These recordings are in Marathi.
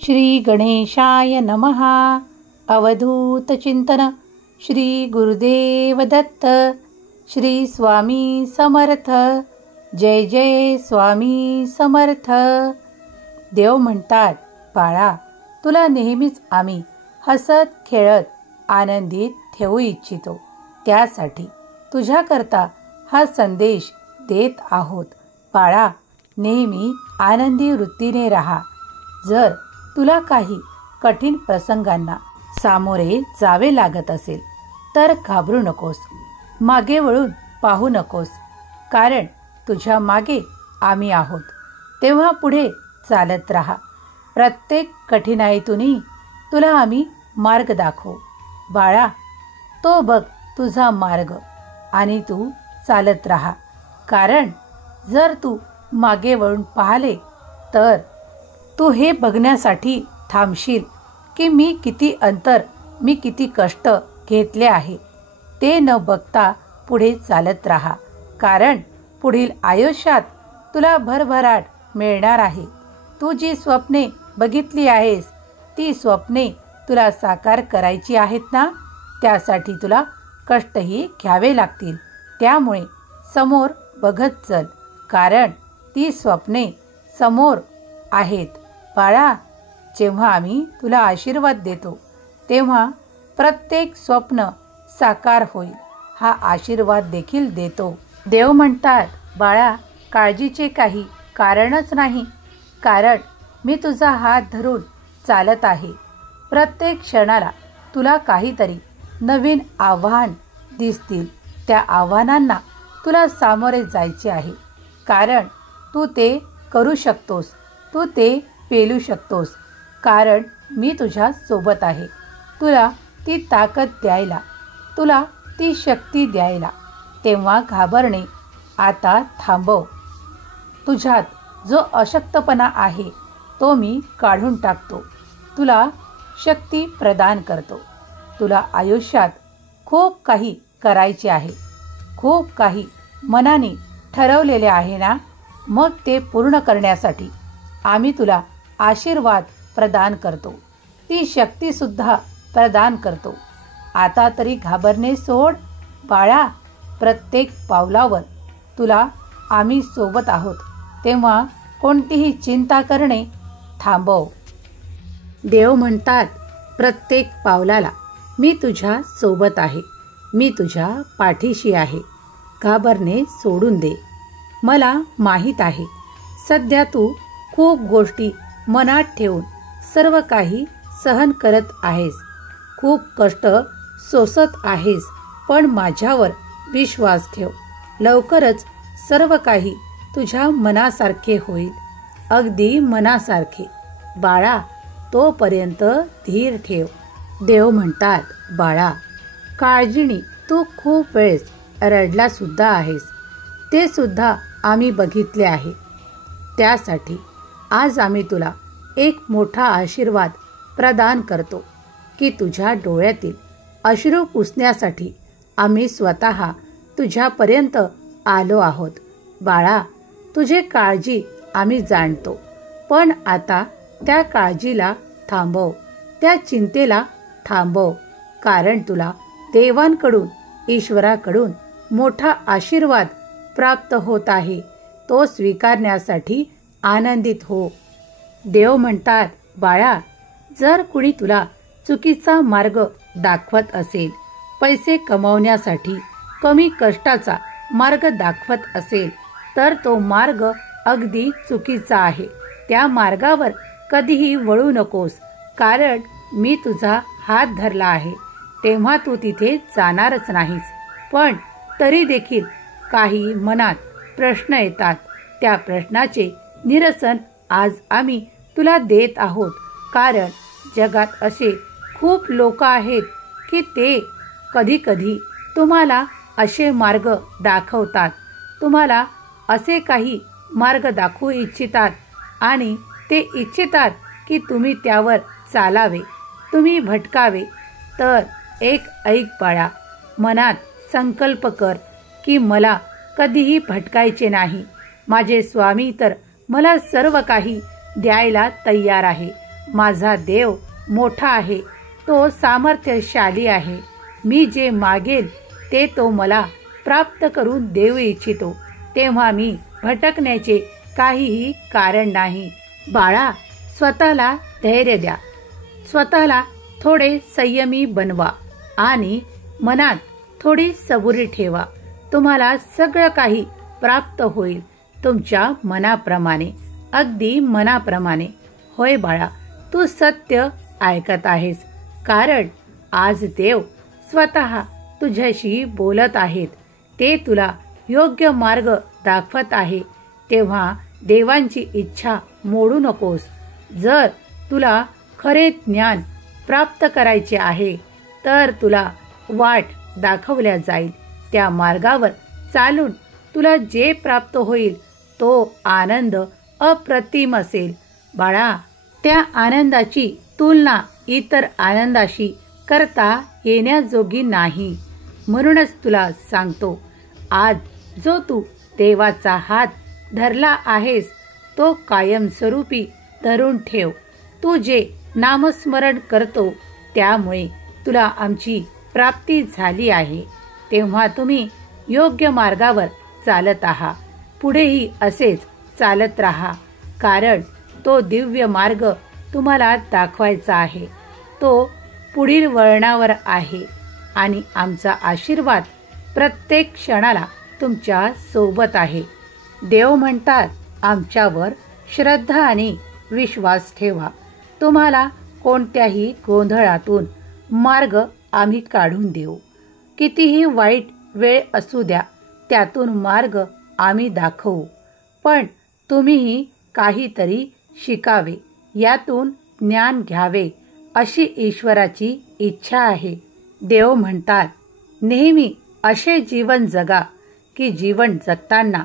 श्री गणेशाय नमः. अवधूत चिंतन. श्री गुरुदेव दत्त. श्री स्वामी समर्थ. जय जय स्वामी समर्थ. देव म्हणतात, बाळा, तुला नेहमीच आम्ही हसत खेळत आनंदित ठेवू इच्छितो. त्यासाठी तुझ्याकरता हा संदेश देत आहोत. बाळा, नेहमी आनंदी वृत्तीने राहा. जर तुला काही कठीण प्रसंगांना सामोरे जावे लागत असेल तर घाबरू नकोस, मागे वळून पाहू नकोस, कारण तुझ्या मागे आम्ही आहोत. तेव्हा पुढे चालत राहा. प्रत्येक कठीणाईतूनही तुला आम्ही मार्ग दाखवू. बाळा, तो बघ तुझा मार्ग आणि तू चालत राहा. कारण जर तू मागे वळून पाहिले तर तू हे बघण्यासाठी थांबशील की मी किती कष्ट घेतले आहे. ते न बघता पुढे चालत राहा, कारण पुढील आयुष्यात तुला भरभराट मिळणार आहे. तू जी स्वप्ने बघितली आहेस ती स्वप्ने तुला साकार करायची आहेत ना, त्यासाठी तुला कष्टही घ्यावे लागतील. त्यामुळे समोर बघत चल, कारण ती स्वप्ने समोर आहेत. बाळा, जेव्हा आम्ही तुला आशीर्वाद देतो तेव्हा प्रत्येक स्वप्न साकार होईल हा आशीर्वाद देखील देतो. देव म्हणतात, बाळा, काळजीचे काही कारणच नाही, कारण मी तुझा हात धरून चालत आहे. प्रत्येक क्षणाला तुला काहीतरी नवीन आव्हान दिसतील. त्या आव्हानांना तुला सामोरे जायचे आहे, कारण तू ते करू शकतोस, तू ते पेलू शकतोस, कारण मी तुझ्या सोबत आहे. तुला ती ताकद द्यायला, तुला ती शक्ती द्यायला. तेव्हा घाबरणे आता थांबव. तुझ्यात जो अशक्तपणा आहे तो मी काढून टाकतो. तुला शक्ती प्रदान करतो. तुला आयुष्यात खूप काही करायचे आहे, खूप काही मनाने ठरवलेले आहे ना, मग ते पूर्ण करण्यासाठी आम्ही तुला आशीर्वाद प्रदान करतो, ती शक्तीसुद्धा प्रदान करतो. आता तरी घाबरणे सोड. बाळा, प्रत्येक पावलावर तुला आम्ही सोबत आहोत, तेव्हा कोणतीही चिंता करणे थांबव. देव म्हणतात, प्रत्येक पावलाला मी तुझ्या सोबत आहे, मी तुझ्या पाठीशी आहे. घाबरणे सोडून दे. मला माहीत आहे सध्या तू खूप गोष्टी मनात ठेवून सर्व काही सहन करत आहेस, खूप कष्ट सोसत आहेस, पण माझ्यावर विश्वास ठेव. लवकरच सर्व काही तुझ्या मनासारखे होईल, अगदी मनासारखे. बाळा, तोपर्यंत धीर ठेव. देव म्हणतात, बाळा, काळजीने तू खूप वेळेस रडला सुद्धा आहेस, ते सुद्धा आम्ही बघितले आहे. त्यासाठी आज आम्ही तुला एक मोठा आशीर्वाद प्रदान करतो की तुझ्या डोळ्यातील अश्रू पुसण्यासाठी आम्ही स्वतः तुझ्यापर्यंत आलो आहोत. बाळा, तुझे काळजी आम्ही जाणतो, पण आता त्या काळजीला थांबव, त्या चिंतेला थांबव, कारण तुला देवांकडून, ईश्वराकडून मोठा आशीर्वाद प्राप्त होत आहे. तो स्वीकारण्यासाठी आनंदित हो. देव म्हणतात, बाळा, जर कुणी तुला चुकीचा मार्ग दाखवत असेल, पैसे कमावण्यासाठी कमी कष्टाचा मार्ग दाखवत असेल, तर तो मार्ग अगदी चुकीचा आहे. त्या मार्गावर कधीही वळू नकोस, कारण मी तुझा हात धरला आहे. तेव्हा तू तिथे जाणारच नाहीस. पण तरी देखील काही मनात प्रश्न येतात. त्या प्रश्नाचे निरसन आज आम्ही तुला देत आहोत, कारण जगात असे खूप लोक आहेत की ते कधी तुम्हाला असे मार्ग दाखवतात, तुम्हाला असे काही मार्ग दाखवू इच्छितात आणि ते इच्छितात की तुम्ही त्यावर चालावे, तुम्ही भटकावे. तर ऐक बाळा, मनात संकल्प कर की मला कधीही भटकायचे नाही. माझे स्वामी तर मला सर्व काही द्यायला तयार आहे. माझा देव मोठा आहे, तो सामर्थ्यशाली आहे. मी जे मागेल ते तो मला प्राप्त करून देऊ इच्छितो, तेव्हा मी भटकण्याचे काहीही कारण नाही. बाळा, स्वतःला धैर्य द्या, स्वतःला थोडे संयमी बनवा आणि मनात थोडी सबुरी ठेवा. तुम्हाला सगळं काही प्राप्त होईल तुमच्या मनाप्रमाणे, अगदी मनाप्रमाणे. होय बाळा, तू सत्य ऐकत आहेस, कारण आज देव स्वतः तुझ्याशी बोलत आहेत. ते तुला योग्य मार्ग दाखवत आहे. तेव्हा देवांची इच्छा मोडू नकोस. जर तुला खरे ज्ञान प्राप्त करायचे आहे तर तुला वाट दाखवल्या जाईल. त्या मार्गावर चालून तुला जे प्राप्त होईल तो आनंद अप्रतिम असेल. बाळा, त्या आनंदाची तुलना इतर आनंदाशी करता येण्याजोगी नाही. म्हणूनच तुला सांगतो, आज जो तू देवाचा हात धरला आहेस तो कायमस्वरूपी धरून ठेव. तू जे नामस्मरण करतो त्यामुळे तुला आमची प्राप्ती झाली आहे. तेव्हा तुम्ही योग्य मार्गावर चालत आहात. पुढेही असेच चालत राहा, कारण तो दिव्य मार्ग तुम्हाला दाखवायचा आहे. तो पुढील वळणावर आहे आणि आमचा आशीर्वाद प्रत्येक क्षणाला तुमच्या सोबत आहे. देव म्हणतात, आमच्यावर श्रद्धा आणि विश्वास ठेवा. तुम्हाला कोणत्याही गोंधळातून मार्ग आम्ही काढून देऊ. कितीही वाईट वेळ असू द्या, त्यातून मार्ग आम्ही दाखवू. पण तुम्हीही काहीतरी शिकावे, यातून ज्ञान घ्यावे, अशी ईश्वराची इच्छा आहे. देव म्हणतात, नेहमी असे जीवन जगा की जीवन जगताना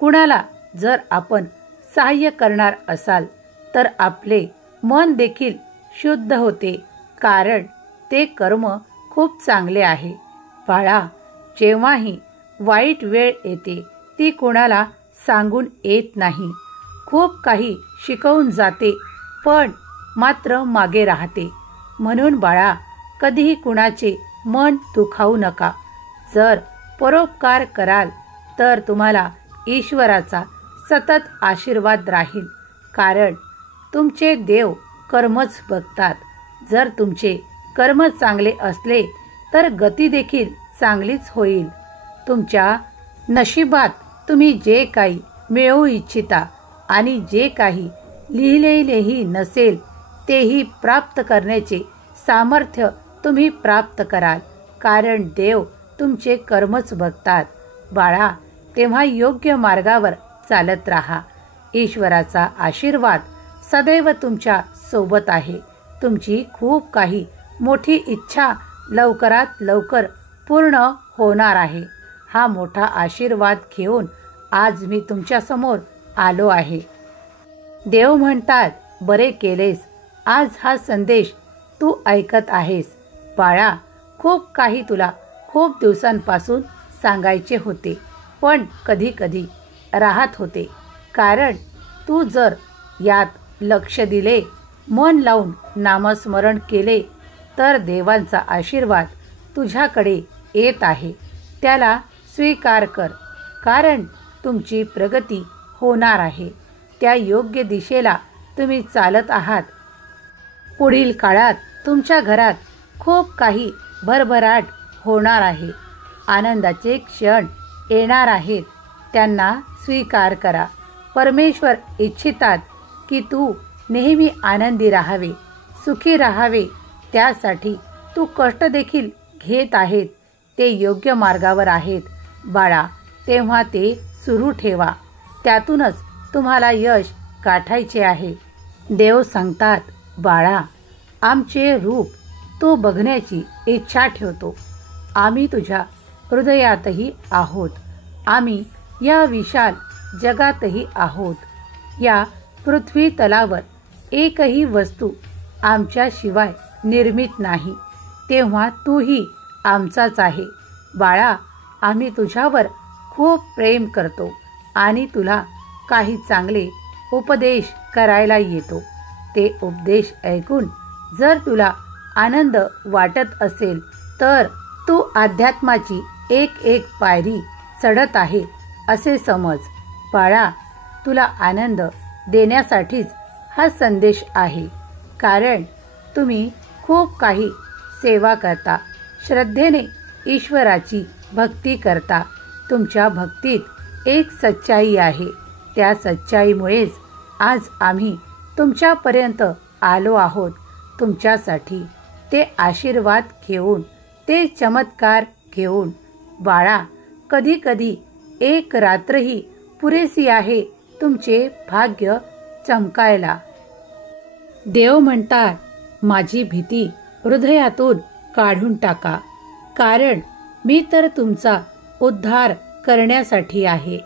कुणाला जर आपण सहाय्य करणार असाल तर आपले मन देखील शुद्ध होते, कारण ते कर्म खूप चांगले आहे. बाळा, जेव्हाही वाईट वेळ येते ती कोणाला सांगून येत नाही. खूप काही शिकवून जाते, पण मात्र मागे राहते. म्हणून बाळा, कधीही कुणाचे मन दुखावू नका. जर परोपकार कराल तर तुम्हाला ईश्वराचा सतत आशीर्वाद राहील, कारण तुमचे देव कर्मच बघतात. जर तुमचे कर्म चांगले असले तर गती देखील चांगलीच होईल. तुमच्या नशिबात तुम्ही जे काही मिळवू इच्छिता आणि जे काही लिहिलेलेही नसेल तेही प्राप्त करण्याचे सामर्थ्य तुम्ही प्राप्त कराल, कारण देव तुमचे कर्मच बघतात. बाळा, तेव्हा योग्य मार्गावर चालत राहा. ईश्वराचा आशीर्वाद सदैव तुमच्या सोबत आहे. तुमची खूप काही मोठी इच्छा लवकरात लवकर पूर्ण होणार आहे. हा मोठा आशीर्वाद घेऊन आज मी तुमच्या समोर आलो आहे. देव म्हणतात, बरे केलेस, आज हा संदेश तू ऐकत आहेस. बाळा, खूप काही तुला खूप दिवसांपासून सांगायचे होते, पण कधी कधी राहत होते, कारण तू जर यात लक्ष दिले, मन लावून नामस्मरण केले तर देवांचा आशीर्वाद तुझ्याकडे येत आहे. त्याला स्वीकार कर, कारण तुमची प्रगती होणार आहे. त्या योग्य दिशेला तुम्ही चालत आहात. पुढील काळात तुमच्या घरात खूप काही भरभराट होणार आहे. आनंदाचे क्षण येणार आहेत, त्यांना स्वीकार करा. परमेश्वर इच्छितात की तू नेहमी आनंदी राहावे, सुखी राहावे. त्यासाठी तू कष्ट देखील घेत आहेत. ते योग्य मार्गावर आहेत बाळा, तेव्हा ते सुरू ठेवा. त्यातूनच तुम्हाला यश गाठायचे आहे. देव सांगतात, बाळा, आमचे रूप तू बघण्याची इच्छा ठेवतो. आम्ही तुझ्या हृदयातही आहोत. आम्ही या विशाल जगातही आहोत. या पृथ्वी तलावर एकही वस्तू आमच्याशिवाय निर्मित नाही. तेव्हा तूही आमचाच आहे. बाळा, आम्ही तुझ्यावर खूप प्रेम करतो आणि तुला काही चांगले उपदेश करायला येतो. ते उपदेश ऐकून जर तुला आनंद वाटत असेल तर तू अध्यात्माची एक एक पायरी चढत आहे असे समज. बाळा, तुला आनंद देण्यासाठीच हा संदेश आहे. कारण तुम्ही खूप काही सेवा करता, श्रद्धेने ईश्वराची भक्ती करता. तुमच्या भक्तीत एक सच्चाई आहे. त्या सच्चाईमुळेच आज आम्ही तुमच्यापर्यंत आलो आहोत. तुमच्यासाठी ते आशीर्वाद घेऊन, ते चमत्कार घेऊन. बाळा, कधी कधी एक रात्रही पुरेसी आहे तुमचे भाग्य चमकायला. देव म्हणतात, माझी भीती हृदयातून काढून टाका, कारण मी तर तुमचा उद्धार करण्यासाठी आहे.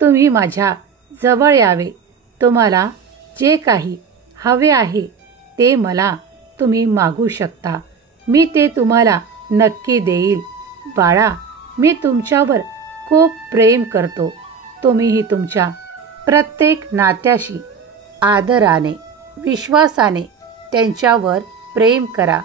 तुम्ही माझ्या जवळ यावे. तुम्हाला जे काही हवे आहे ते मला तुम्ही मागू शकता. मी ते तुम्हाला नक्की देईल. बाळा, मी तुमच्यावर खूप प्रेम करतो. तुम्हीही तुमच्या प्रत्येक नात्याशी आदराने, विश्वासाने त्यांच्यावर प्रेम करा.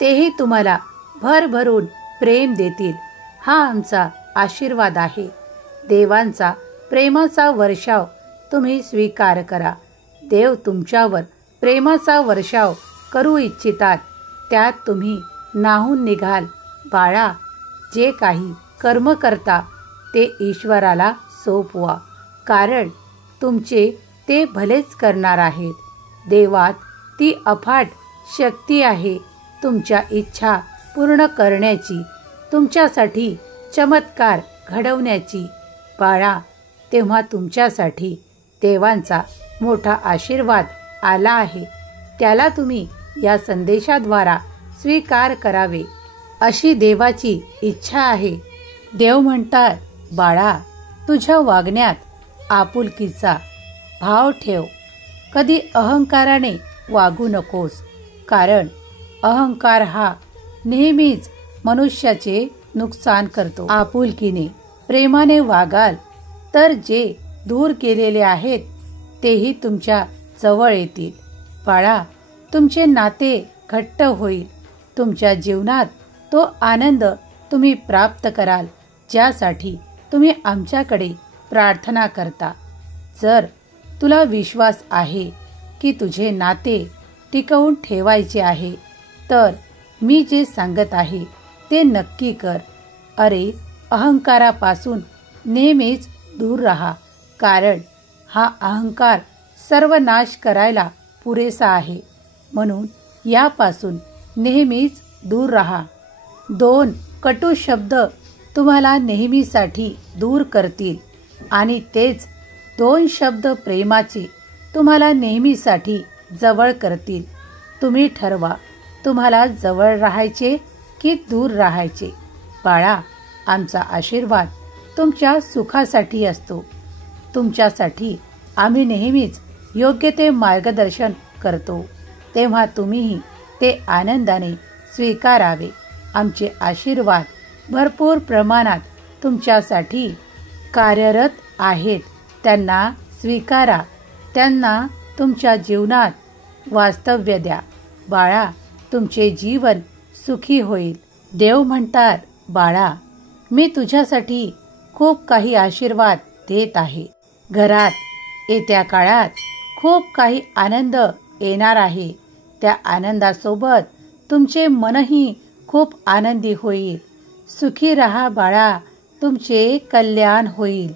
तेही तुम्हाला भरभरून प्रेम देतील. हा आमचा आशीर्वाद आहे. देवांचा प्रेमाचा वर्षाव तुम्ही स्वीकार करा. देव तुमच्यावर प्रेमाचा वर्षाव करू इच्छितात. त्यात तुम्ही न्हाऊन निघाल. बाळा, जे काही कर्म करता ते ईश्वराला सोपवा, कारण तुमचे ते भलेच करणार आहेत. देवात ती अफाट शक्ती आहे तुमच्या इच्छा पूर्ण करण्याची, तुमच्यासाठी चमत्कार घडवण्याची. बाळा, तेव्हा तुमच्यासाठी देवांचा मोठा आशीर्वाद आला आहे. त्याला तुम्ही या संदेशाद्वारा स्वीकार करावे अशी देवाची इच्छा आहे. देव म्हणतात, बाळा, तुझ्या वागण्यात आपुलकीचा भाव ठेव. कधी अहंकाराने वागू नकोस, कारण अहंकार हा नेहमीच मनुष्याचे नुकसान करतो. आपुलकीने, प्रेमाने वागाल तर जे दूर केलेले आहेत तेही तुमच्या जवळ येतील. बाळा, तुमचे नाते घट्ट होईल. तुमच्या जीवनात तो आनंद तुम्ही प्राप्त कराल ज्यासाठी तुम्ही आमच्याकडे प्रार्थना करता. जर तुला विश्वास आहे की तुझे नाते टिकवून ठेवायचे आहे तर मी जे सांगत आहे ते नक्की कर. अरे, अहंकारापासून नेहमीच दूर राहा, कारण हा अहंकार सर्व नाश करायला पुरेसा आहे. म्हणून यापासून नेहमीच दूर राहा. 2 कटू शब्द तुम्हाला नेहमीसाठी दूर करतील आणि तेच 2 शब्द प्रेमाचे तुम्हाला नेहमीसाठी जवळ करतील. तुम्ही ठरवा, तुम्हाला जवळ राहायचे की दूर राहायचे. बाळा, आमचा आशीर्वाद तुमच्या सुखासाठी असतो. तुमच्यासाठी आम्ही नेहमीच योग्य ते मार्गदर्शन करतो. तेव्हा तुम्हीही ते आनंदाने स्वीकारावे. आमचे आशीर्वाद भरपूर प्रमाणात तुमच्यासाठी कार्यरत आहेत. त्यांना स्वीकारा. त्यांना तुमच्या जीवनात वास्तव्य द्या. बाळा, तुमचे जीवन सुखी होईल. देव म्हणतात, बाळा, मी तुझ्यासाठी खूप काही आशीर्वाद देत आहे. घरात येत्या काळात खूप काही आनंद येणार आहे. त्या आनंदासोबत तुमचे मनही खूप आनंदी होईल. सुखी रहा बाळा, तुमचे कल्याण होईल.